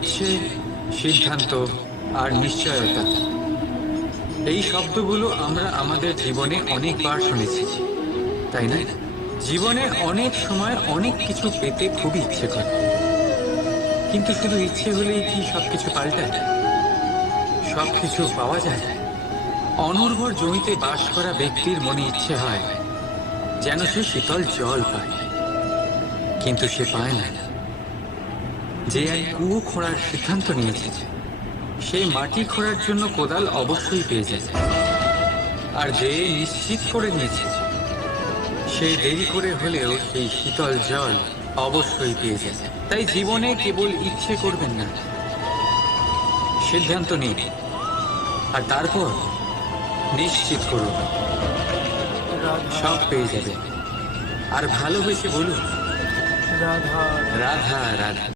ইচ্ছে, সিদ্ধান্ত আর নিশ্চয়তা, এই শব্দগুলো আমরা আমাদের জীবনে অনেকবার শুনেছি, তাই না? জীবনে অনেক সময় অনেক কিছু পেতে খুবই ইচ্ছে করে, কিন্তু শুধু ইচ্ছে হলেই কি সবকিছু পাল্টায়? সবকিছু পাওয়া যায়? অনুর্বর জমিতে বাস করা ব্যক্তির মনে ইচ্ছে হয় যেন সে শীতল জল পায়, কিন্তু সে পায় না। যে এক কুয়ো খোঁড়ার সিদ্ধান্ত নিয়েছে, সে মাটি খোঁড়ার জন্য কোদাল অবশ্যই পেয়ে যায়। আর যে নিশ্চিত করে নিয়েছে, সে দেরি করে হলেও সেই শীতল জল অবশ্যই পেয়ে যায়। তাই জীবনে কেবল ইচ্ছে করবেন না, সিদ্ধান্ত নিন আর তারপর নিশ্চিত করুন, সব পেয়ে যাবে। আর ভালোবেসে বলুন, রাধা রাধা রাধা।